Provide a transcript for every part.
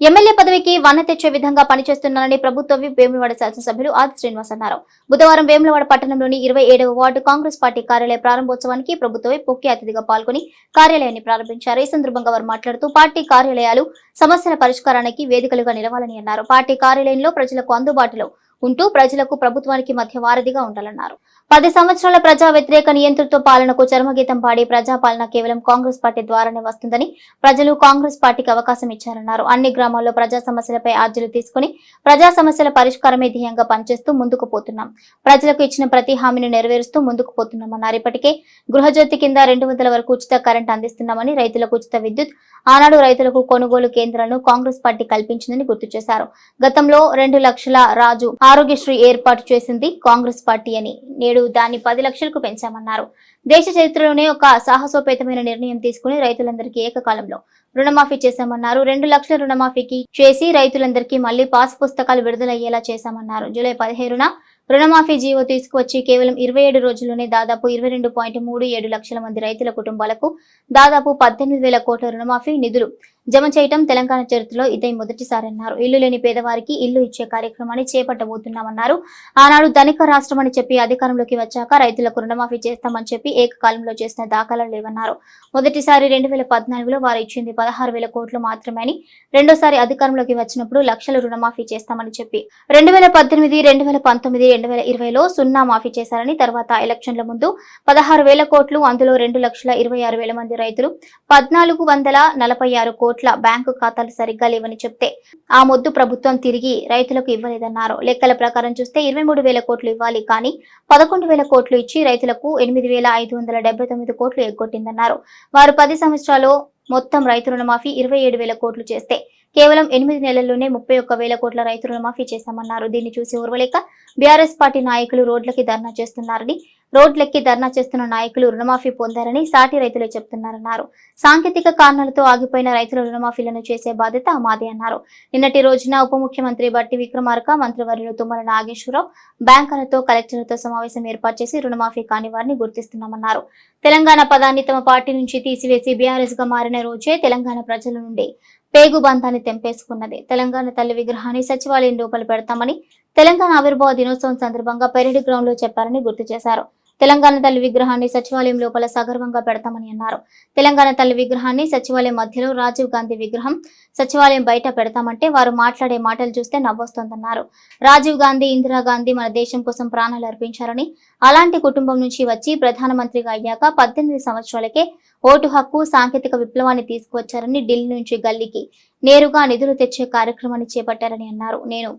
MLA పదవికి వన్న తెచ్చే విధంగా పనిచేస్తున్నారని ప్రభుత్వ వేములవాడ శాసనసభ్యులు ఆది శ్రీనివాస్ అన్నారు. బుధవారం వేములవాడ పట్టణంలోని ఇరవై ఏడవ వార్డు కాంగ్రెస్ పార్టీ కార్యాలయ ప్రారంభోత్సవానికి ప్రభుత్వ ముఖ్య అతిథిగా పాల్గొని కార్యాలయాన్ని ప్రారంభించారు. ఈ సందర్భంగా వారు మాట్లాడుతూ పార్టీ కార్యాలయాలు సమస్యల పరిష్కారానికి వేదికలుగా నిలవాలని అన్నారు. పార్టీ కార్యాలయంలో ప్రజలకు అందుబాటులో ఉంటూ ప్రజలకు ప్రభుత్వానికి మధ్య వారధిగా ఉండాలన్నారు. పది సంవత్సరాల ప్రజా వ్యతిరేక నియంతృత్వ పాలనకు చర్మగీతం పాడి ప్రజాపాలన కేవలం కాంగ్రెస్ పార్టీ ద్వారానే వస్తుందని ప్రజలు కాంగ్రెస్ పార్టీకి అవకాశం ఇచ్చారన్నారు. అన్ని గ్రామాల్లో ప్రజా సమస్యలపై ఆర్జీలు తీసుకుని ప్రజా సమస్యల పరిష్కారమే ధ్యేయంగా పనిచేస్తూ ముందుకు పోతున్నాం. ప్రజలకు ఇచ్చిన ప్రతి హామీని నెరవేరుస్తూ ముందుకు పోతున్నామన్నారు. ఇప్పటికే గృహజ్యోతి కింద రెండు వందల వరకు ఉచిత కరెంట్ అందిస్తున్నామని రైతులకు ఉచిత విద్యుత్ ఆనాడు రైతులకు కొనుగోలు కేంద్రాలను కాంగ్రెస్ పార్టీ కల్పించిందని గుర్తు చేశారు. గతంలో రెండు లక్షల రాజు ఆరోగ్యశ్రీ ఏర్పాటు చేసింది కాంగ్రెస్ పార్టీ అని నేడు దాన్ని పది లక్షలకు పెంచామన్నారు. దేశ చరిత్రలోనే ఒక సాహసోపేతమైన నిర్ణయం తీసుకుని రైతులందరికీ ఏకకాలంలో రుణమాఫీ చేశామన్నారు. రెండు లక్షల రుణమాఫీకి చేసి రైతులందరికీ మళ్ళీ పాస్ పుస్తకాలు విడుదలయ్యేలా చేశామన్నారు. జూలై పదిహేనున రుణమాఫీ జీవో తీసుకువచ్చి కేవలం ఇరవై ఏడు రోజుల్లోనే దాదాపు ఇరవై రెండు పాయింట్ మూడు ఏడు లక్షల మంది రైతుల కుటుంబాలకు దాదాపు పద్దెనిమిది వేల కోట్ల రుణమాఫీ నిధులు జమ చేయటం తెలంగాణ చరిత్రలో ఇదే మొదటిసారన్నారు. ఇల్లు లేని పేదవారికి ఇల్లు ఇచ్చే కార్యక్రమాన్ని చేపట్టబోతున్నామన్నారు. ఆనాడు ధనిక రాష్ట్రం అని చెప్పి అధికారంలోకి వచ్చాక రైతులకు రుణమాఫీ చేస్తామని చెప్పి ఏకకాలంలో చేసిన దాఖలాలు లేవన్నారు. మొదటిసారి రెండు వేల పద్నాలుగులో వారు ఇచ్చింది పదహారు వేల కోట్లు మాత్రమే అని రెండోసారి అధికారంలోకి వచ్చినప్పుడు లక్షల రుణమాఫీ చేస్తామని చెప్పి రెండు వేల పద్దెనిమిది రెండు వేల పంతొమ్మిది రెండు వేల ఇరవైలో సున్నా మాఫీ చేశారని తర్వాత ఎలక్షన్ల ముందు పదహారు వేల కోట్లు అందులో రెండు లక్షల ఇరవై ఆరు వేల మంది రైతులు పద్నాలుగు వందల నలభై ఆరు కోట్లు బ్యాంకు ఖాతాలు సరిగ్గా లేవని చెప్తే ఆ మొద్దు ప్రభుత్వం తిరిగి రైతులకు ఇవ్వలేదన్నారు. లెక్కల ప్రకారం చూస్తే ఇరవై మూడు వేల కోట్లు ఇవ్వాలి కానీ పదకొండు వేల కోట్లు ఇచ్చి రైతులకు ఎనిమిది వేల ఐదు వందల డెబ్బై తొమ్మిది కోట్లు ఎగ్గొట్టిందన్నారు. వారు పది సంవత్సరాలు మొత్తం రైతు రుణమాఫీ ఇరవై ఏడు వేల కోట్లు చేస్తే కేవలం ఎనిమిది నెలల్లోనే ముప్పై ఒక్క వేల కోట్ల రైతు రుణమాఫీ చేశామన్నారు. దీన్ని చూసి ఉరవలేక బీఆర్ఎస్ పార్టీ నాయకులు రోడ్లకి ధర్నా చేస్తున్నారని రోడ్లెక్కి ధర్నా చేస్తున్న నాయకులు రుణమాఫీ పొందారని సాటి రైతులు చెప్తున్నారన్నారు. సాంకేతిక కారణాలతో ఆగిపోయిన రైతుల రుణమాఫీలను చేసే బాధ్యత మాదే అన్నారు. నిన్నటి రోజున ఉప ముఖ్యమంత్రి బట్టి విక్రమార్క మంత్రివర్యులు తుమ్మల నాగేశ్వరరావు బ్యాంకర్లతో కలెక్టర్లతో సమావేశం ఏర్పాటు చేసి రుణమాఫీ కాని వారిని గుర్తిస్తున్నామన్నారు. తెలంగాణ పదాన్ని తమ పార్టీ నుంచి తీసివేసి బీఆర్ఎస్గా మారిన రోజే తెలంగాణ ప్రజల నుండి పేగుబంధాన్ని తెంపేసుకున్నది. తెలంగాణ తల్లి విగ్రహాన్ని సచివాలయం లోపల పెడతామని తెలంగాణ ఆవిర్భావ దినోత్సవం సందర్భంగా పెరేడ్ గ్రౌండ్లో చెప్పారని గుర్తు చేశారు. తెలంగాణ తల్లి విగ్రహాన్ని సచివాలయం లోపల సగర్వంగా పెడతామని అన్నారు. తెలంగాణ తల్లి విగ్రహాన్ని సచివాలయం మధ్యలో రాజీవ్ గాంధీ విగ్రహం సచివాలయం బయట పెడతామంటే వారు మాట్లాడే మాటలు చూస్తే నవ్వొస్తోందన్నారు. రాజీవ్ గాంధీ ఇందిరాగాంధీ మన దేశం కోసం ప్రాణాలు అర్పించారని అలాంటి కుటుంబం నుంచి వచ్చి ప్రధానమంత్రిగా అయ్యాక పద్దెనిమిది సంవత్సరాలకే ఓటు హక్కు సాంకేతిక విప్లవాన్ని తీసుకువచ్చారని ఢిల్లీ నుంచి గల్లీకి నేరుగా నిధులు తెచ్చే కార్యక్రమాన్ని చేపట్టారని అన్నారు. నేను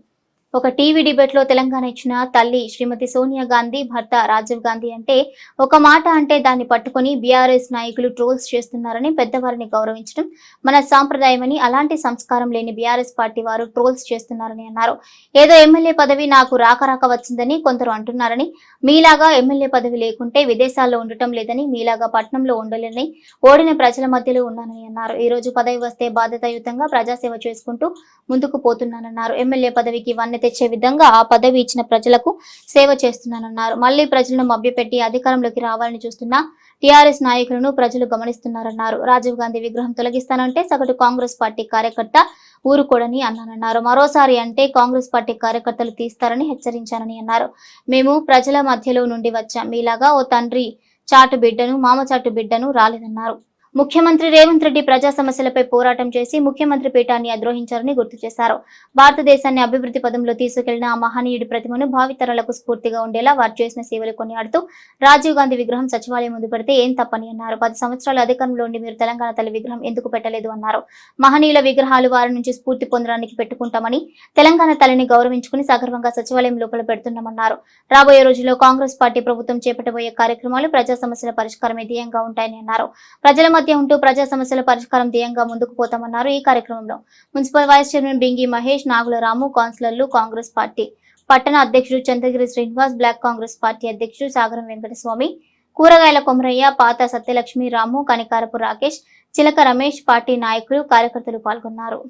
ఒక టీవీ డిబేట్లో తెలంగాణ ఇచ్చిన తల్లి శ్రీమతి సోనియా గాంధీ భర్త రాజీవ్ గాంధీ అంటే ఒక మాట అంటే దాన్ని పట్టుకొని బీఆర్ఎస్ నాయకులు ట్రోల్స్ చేస్తున్నారని పెద్దవారిని గౌరవించడం మన సాంప్రదాయమని అలాంటి సంస్కారం లేని బీఆర్ఎస్ పార్టీ వారు ట్రోల్స్ చేస్తున్నారని అన్నారు. ఏదో ఎమ్మెల్యే పదవి నాకు రాక రాక వచ్చిందని కొందరు అంటున్నారని మీలాగా ఎమ్మెల్యే పదవి లేకుంటే విదేశాల్లో ఉండటం లేదని మీలాగా పట్నంలో ఉండలేని ఓడిన ప్రజల మధ్యలో ఉన్నానని అన్నారు. ఈ రోజు పదవి వస్తే బాధ్యతాయుతంగా ప్రజాసేవ చేసుకుంటూ ముందుకు పోతున్నానన్నారు. ఎమ్మెల్యే పదవికి వన్నె తెచ్చే విధంగా ఆ పదవి ఇచ్చిన ప్రజలకు సేవ చేస్తున్నానన్నారు. మళ్ళీ ప్రజలను మభ్యపెట్టి అధికారంలోకి రావాలని చూస్తున్న టీఆర్ఎస్ నాయకులను ప్రజలు గమనిస్తున్నారన్నారు. రాజీవ్ గాంధీ విగ్రహం తొలగిస్తానంటే సగటు కాంగ్రెస్ పార్టీ కార్యకర్త ఊరుకోడని అన్నానన్నారు. మరోసారి అంటే కాంగ్రెస్ పార్టీ కార్యకర్తలు తీస్తారని హెచ్చరించానని అన్నారు. మేము ప్రజల మధ్యలో నుండి వచ్చాం. మీలాగా ఓ తండ్రి చాటు బిడ్డను మామ చాటు బిడ్డను రాలేదన్నారు. ముఖ్యమంత్రి రేవంత్ రెడ్డి ప్రజా సమస్యలపై పోరాటం చేసి ముఖ్యమంత్రి పీఠాన్ని అద్రోహించారని గుర్తు చేశారు. భారతదేశాన్ని అభివృద్ధి పదంలో తీసుకెళ్ళిన ఆ మహనీయుడి ప్రతిమను భావితరాలకు స్ఫూర్తిగా ఉండేలా వారు చేసిన సేవలు కొనియాడుతూ రాజీవ్ గాంధీ విగ్రహం సచివాలయం ముందు పెడితే ఏం తప్పని అన్నారు. పది సంవత్సరాల అధికారంలో ఉండి మీరు తెలంగాణ తల్లి విగ్రహం ఎందుకు పెట్టలేదు అన్నారు. మహనీయుల విగ్రహాలు వారి నుంచి స్ఫూర్తి పొందడానికి పెట్టుకుంటామని తెలంగాణ తల్లిని గౌరవించుకుని సగర్వంగా సచివాలయం లోపల పెడుతున్నామన్నారు. రాబోయే రోజుల్లో కాంగ్రెస్ పార్టీ ప్రభుత్వం చేపట్టబోయే కార్యక్రమాలు ప్రజా సమస్యల పరిష్కారమే ధ్యేయంగా ఉంటాయని అన్నారు. ప్రజల మధ్య ఉంటూ ప్రజా సమస్యల పరిష్కారం ధ్యేయంగా ముందుకు పోతామన్నారు ఈ కార్యక్రమంలో. Municipal vice chairman Bingi Mahesh Nagula Ramu కౌన్సిలర్లు కాంగ్రెస్ పార్టీ పట్టణ అధ్యక్షుడు చంద్రగిరి శ్రీనివాస్ బ్లాక్ కాంగ్రెస్ పార్టీ అధ్యక్షుడు సాగరం వెంకటస్వామి కూరగాయల కొమరయ్య పాత సత్యలక్ష్మి రాము కనికారపు రాకేష్ చిలక రమేష్ పార్టీ నాయకులు కార్యకర్తలు పాల్గొన్నారు.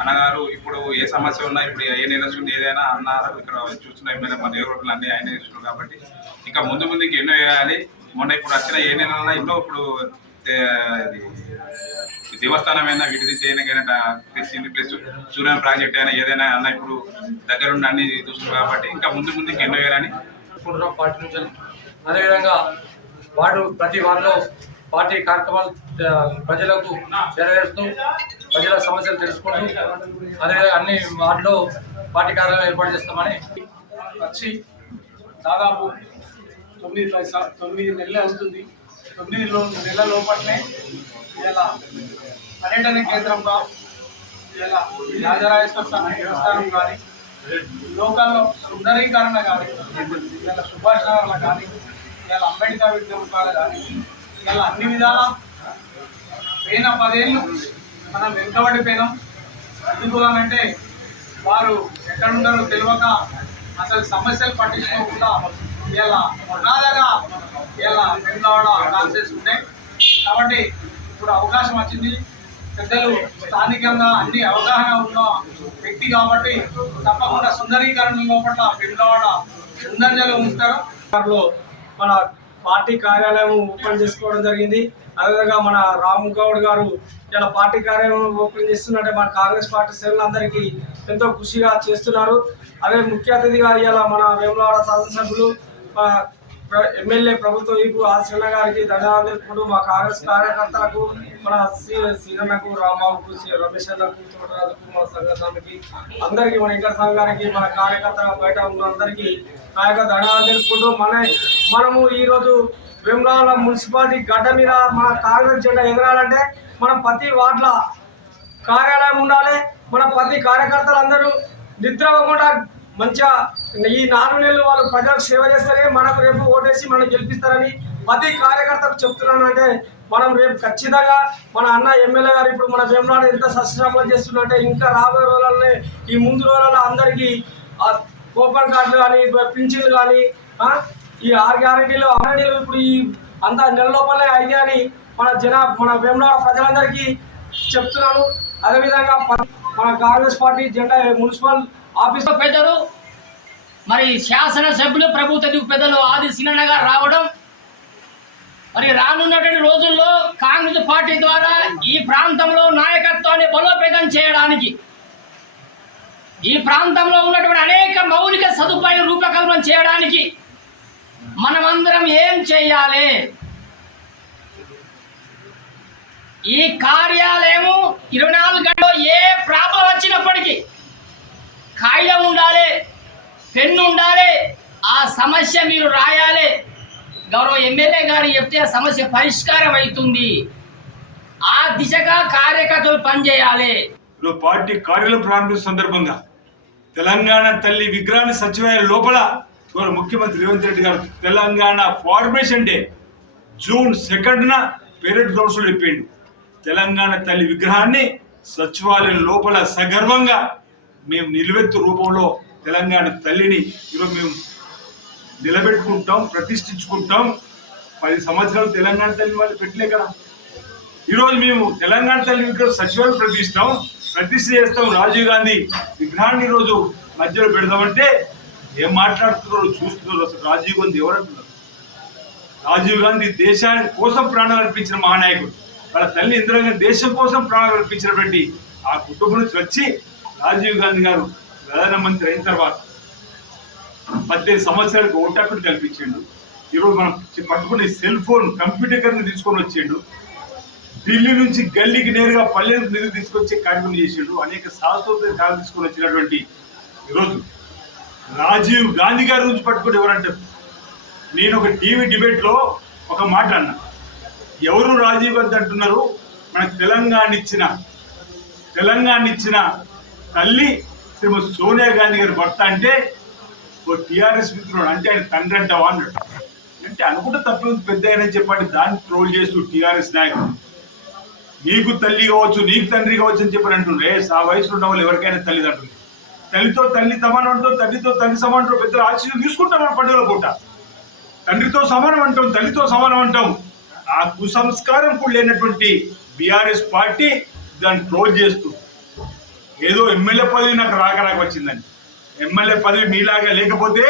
అన్నగారు ఇప్పుడు ఏ సమస్య ఉన్నా ఇప్పుడు ఏ నిరసన ఏదైనా అన్నారు ఇక్కడ చూస్తున్న ఎమ్మెల్యే మన నియోజకవర్గంలో అన్ని ఆయన ఇస్తున్నారు కాబట్టి ఇంకా ముందు ముందుకి ఎన్నో వేయాలి మొన్న ఇప్పుడు వచ్చిన ఏ నెలల్లో ఎన్నో ఇప్పుడు దేవస్థానం అయినా వీటి నుంచి తెచ్చింది ప్లస్ సూర్యం ప్రాజెక్ట్ అయినా ఏదైనా అన్న ఇప్పుడు దగ్గరుండి అన్ని చూస్తున్నారు కాబట్టి ఇంకా ముందు ముందుకు ఎన్నో వేయాలని పార్టీ నుంచి అదేవిధంగా వార్డు ప్రతి వార్డులో పార్టీ కార్యక్రమాలు ప్రజలకు చేరవేస్తూ ప్రజల సమస్యలు తెలుసుకుంటూ అదే అన్ని వార్డులో పార్టీ కార్యాలయం ఏర్పాటు చేస్తామని వచ్చి దాదాపు తొమ్మిది తొమ్మిది నెలలు అవుతుంది. తొమ్మిది నెలల లోపలనే ఇలా పర్యటన కేంద్రంగా ఇలా రాజరాజేశ్వర స్వామి దేవస్థానం కానీ లోకల్లో సుందరీకరణ కానీ ఇలా సుభాష్ నగర్లో కానీ ఇలా అంబేద్కర్ విగ్రహాలు కానీ ఇలా అన్ని విధాల పోయిన పదేళ్ళు మనం వెనుకబడిపోయినాం ఎందుకు అనంటే వారు ఎక్కడుండరో తెలియక అసలు సమస్యలు పట్టించుకోకుండా ఇలా అనాథగా ఇలా వెనుకబడ ఛాన్సెస్ ఉంటాయి కాబట్టి ఇప్పుడు అవకాశం వచ్చింది. పెద్దలు స్థానికంగా అన్ని అవగాహన ఉన్న వ్యక్తి కాబట్టి తప్పకుండా సుందరీకరణ లోపల వెనుకబడ ముందంజలో ఉంచుతారు. మన పార్టీ కార్యాలయం ఓపెన్ చేసుకోవడం జరిగింది. అదేవిధంగా మన రామ్ గౌడ్ గారు ఇలా పార్టీ కార్యాలయం ఓపెన్ చేస్తున్నట్టే మన కాంగ్రెస్ పార్టీ శ్రేణులందరికీ ఎంతో ఖుషిగా చేస్తున్నారు. అదే ముఖ్య అతిథిగా ఇలా మన వేములవాడ శాసనసభ్యులు ఎమ్మెల్యే ప్రభుత్వ వైపు ఆశన్న గారికి ధన్యవాదాలు మా కాంగ్రెస్ కార్యకర్తలకు మన శ్రీ శ్రీరన్నకు రమేష్ అన్నకు తోటరాజుకు మా సంఘానికి అందరికీ మన ఇంకర్ సంఘానికి మన కార్యకర్తల బయట ఉన్న అందరికీ ఆ యొక్క ధన్యవాదాలు తెలుపుకుంటూ మన మనము ఈరోజు వేములవాడ మున్సిపాలిటీ గడ్డ మీద మన కాంగ్రెస్ జెండా ఎగరాలంటే మన ప్రతి వార్డుల కార్యాలయం ఉండాలి. మన ప్రతి కార్యకర్తలు అందరూ నిద్ర అవ్వకుండా మంచిగా ఈ నాలుగు నెలలు వాళ్ళు ప్రజలకు సేవ చేస్తారే మనకు రేపు ఓటేసి మనం గెలిపిస్తారని ప్రతి కార్యకర్తకు చెప్తున్నాను అంటే మనం రేపు ఖచ్చితంగా మన అన్న ఎమ్మెల్యే గారు ఇప్పుడు మన వేమనాడు ఎంత సస్యశ్రామం చేస్తున్నట్టే ఇంకా రాబోయే రోజులనే ఈ ముందు రోజులలో అందరికీ కూపన్ కార్డులు కానీ పింఛన్లు కానీ ఈ ఆరు గ్యారంటీలు ఆర్ఎంటీలు ఇప్పుడు ఈ అంత నెల లోపలే అయితే అని మన జన మన వేమనాడు ప్రజలందరికీ చెప్తున్నాను. అదేవిధంగా మన కాంగ్రెస్ పార్టీ జెండా మున్సిపల్ ఆఫీస్ పెద్దలు మరి శాసనసభ్యులు ప్రభుత్వ పెద్దలు ఆది సినన్న గారు రావడం మరి రానున్నటువంటి రోజుల్లో కాంగ్రెస్ పార్టీ ద్వారా ఈ ప్రాంతంలో నాయకత్వాన్ని బలోపేతం చేయడానికి ఈ ప్రాంతంలో ఉన్నటువంటి అనేక మౌలిక సదుపాయ రూపకల్పన చేయడానికి మనమందరం ఏం చేయాలి? ఈ కార్యాలయము ఇరవై నాలుగు గంటలో ఏ ప్రాబ్లం వచ్చినప్పటికీ కాగితం ఉండాలి పెన్ను ఉండాలి ఆ సమస్య మీరు రాయాలి. గౌరవ ఎమ్మెల్యే గారు చెప్తే ఆ సమస్య పరిష్కారం అవుతుంది. ఆ దిశగా కార్యకర్తలు పనిచేయాలి. పార్టీ కార్యాలయం ప్రారంభించిన సందర్భంగా తెలంగాణ తల్లి విగ్రహాన్ని సచివాలయం లోపల ముఖ్యమంత్రి Revanth Reddy garu Telangana formation day June సెకండ్న parade గ్రౌండ్స్లో చెప్పిండు. తెలంగాణ తల్లి విగ్రహాన్ని సచివాలయం లోపల సగర్వంగా మేము నిలువెత్తు రూపంలో తెలంగాణ తల్లిని ఈరోజు మేము నిలబెట్టుకుంటాం ప్రతిష్ఠించుకుంటాం. పది సంవత్సరాలు తెలంగాణ తల్లి వాళ్ళు పెట్టలే కదా. ఈరోజు మేము తెలంగాణ తల్లి విగ్రహం సచివాలయం ప్రతిష్టాం ప్రతిష్ఠ చేస్తాం. రాజీవ్ గాంధీ విగ్రహాన్ని ఈరోజు మధ్యలో పెడదామంటే ఏం మాట్లాడుతున్నారో చూస్తున్నారు అసలు రాజీవ్ గాంధీ ఎవరంటున్నారు రాజీవ్ గాంధీ దేశానికి కోసం ప్రాణాలు అర్పించిన మహానాయకుడు. వాళ్ళ తల్లి ఇందిరాగాంధీ దేశం కోసం ప్రాణాలు అర్పించినటువంటి ఆ కుటుంబం నుంచి వచ్చి రాజీవ్ గాంధీ గారు ప్రధానమంత్రి అయిన తర్వాత పద్దెనిమిది సంవత్సరాలకు ఓటాకుడు కల్పించిండు. ఈరోజు మనం పట్టుకునే సెల్ ఫోన్ కంప్యూటర్ తీసుకొని వచ్చిండు. ఢిల్లీ నుంచి గల్లీకి నేరుగా పల్లెలకు నిధులు తీసుకొచ్చే కార్యక్రమం చేసిండు. అనేక శాశ్వత కార్యం తీసుకొని వచ్చినటువంటి ఈరోజు రాజీవ్ గాంధీ గారి గురించి పట్టుకుని ఎవరంటారు నేను ఒక టీవీ డిబేట్లో ఒక మాట అన్నా. ఎవరు రాజీవ్ గాంధీ అంటున్నారు? మనకు తెలంగాణ ఇచ్చిన తెలంగాణ ఇచ్చిన తల్లి శ్రీమతి సోనియా గాంధీ గారి భర్త అంటే ఓ టీఆర్ఎస్ మిత్రుడు అంటే ఆయన తండ్రి అంటావా అన్నాడు. అంటే అనుకుంటే తప్పేది పెద్ద ఆయన చెప్పండి దాన్ని ట్రోల్ చేస్తూ టీఆర్ఎస్ నాయకుడు. నీకు తల్లి కావచ్చు నీకు తండ్రి కావచ్చు అని చెప్పని అంటుండే ఆ వయసులో ఉన్న వాళ్ళు ఎవరికైనా తల్లిదండ్రులు తల్లితో తల్లి సమానం అంటాం తల్లితో తల్లి సమానం పెద్దలు ఆశీస్సులు తీసుకుంటాం మన పండుగల పూట. తండ్రితో సమానం అంటాం తల్లితో సమానం అంటాం. ఆ కుసంస్కారం కూడా లేనటువంటి బీఆర్ఎస్ పార్టీ దాన్ని ట్రోల్ చేస్తూ ఏదో ఎమ్మెల్యే పదవి నాకు రాక రాక వచ్చిందండి ఎమ్మెల్యే పదవి మీలాగా లేకపోతే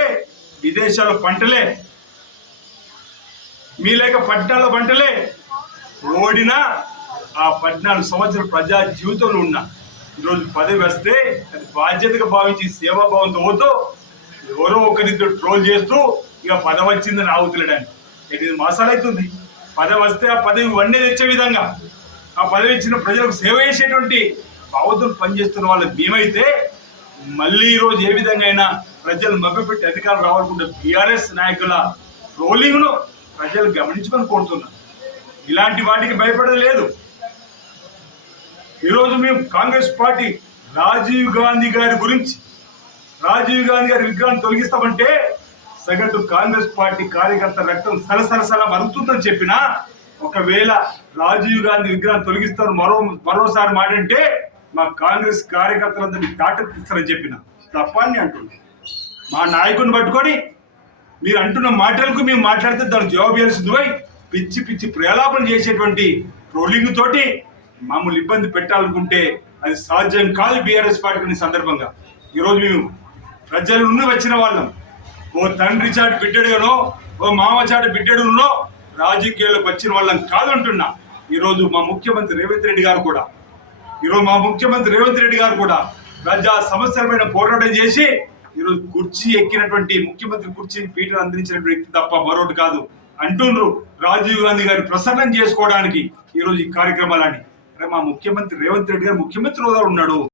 విదేశాల్లో పంటలే. మీ లేక పట్టణాల్లో పంటలే. ఓడినా ఆ పద్నాలుగు సంవత్సరాల ప్రజా జీవితంలో ఉన్నా. ఈరోజు పదవి వస్తే అది బాధ్యతగా భావించి సేవాభావంతో పోతూ ఎవరో ఒకరితో ట్రోల్ చేస్తూ ఇక పదవి వచ్చిందని ఆగుతున్నాడని ఎనిమిది మాసాలు అవుతుంది. పదవి వస్తే ఆ పదవి వన్నే తెచ్చే విధంగా. ఆ పదవి ఇచ్చిన ప్రజలకు సేవ చేసేటువంటి భావతులు పనిచేస్తున్న వాళ్ళకి మేమైతే మళ్ళీ ఈ రోజు ఏ విధంగా అయినా ప్రజలు మభ్యపెట్టి అధికారం రావాలనుకుంటే బీఆర్ఎస్ నాయకుల ట్రోలింగ్ను ప్రజలు గమనించుకొని కోరుతున్నారు ఇలాంటి వాటికి భయపడలేదు ఈరోజు మేము కాంగ్రెస్ పార్టీ రాజీవ్ గాంధీ గారి గురించి రాజీవ్ గాంధీ గారి విగ్రహాన్ని తొలగిస్తామంటే సగటు కాంగ్రెస్ పార్టీ కార్యకర్త రక్తం సలసలసల మరుగుతుందని చెప్పినా ఒకవేళ రాజీవ్ గాంధీ విగ్రహం తొలగిస్తారు మరో మరోసారి మాటంటే మా కాంగ్రెస్ కార్యకర్తలందరినీ తాటెత్తిస్తారని చెప్పిన తప్పని అంటున్నాం మా నాయకుని పట్టుకొని మీరు అంటున్న మాటలకు మేము మాట్లాడితే దానికి జవాబు ఇవ్వాల్సింది పిచ్చి పిచ్చి ప్రేలాపన చేసేటువంటి ట్రోలింగ్ తోటి మమ్మల్ని ఇబ్బంది పెట్టాలనుకుంటే అది సాధ్యం కాదు బీఆర్ఎస్ పార్టీ సందర్భంగా. ఈరోజు మేము ప్రజల నుండి వచ్చిన వాళ్ళం. ఓ తండ్రి చాటు బిడ్డడుగానో ఓ మామ చాటు బిడ్డడునో రాజకీయాలకు వచ్చిన వాళ్ళం కాదంటున్నా. ఈరోజు మా ముఖ్యమంత్రి రేవంత్ రెడ్డి గారు కూడా ఈరోజు మా ముఖ్యమంత్రి రేవంత్ రెడ్డి గారు కూడా ప్రజా సమస్యలపైన పోరాటం చేసి ఈరోజు కుర్చీ ఎక్కినటువంటి ముఖ్యమంత్రి కుర్చీ పీఠను అందించినటువంటి వ్యక్తి తప్ప మరొకటి కాదు. అంటుండ్రు రాజీవ్ గాంధీ గారిని ప్రసన్నం చేసుకోవడానికి ఈరోజు ఈ కార్యక్రమాలని అరే మా ముఖ్యమంత్రి రేవంత్ రెడ్డి గారు ముఖ్యమంత్రి హోదాలో ఉన్నాడు.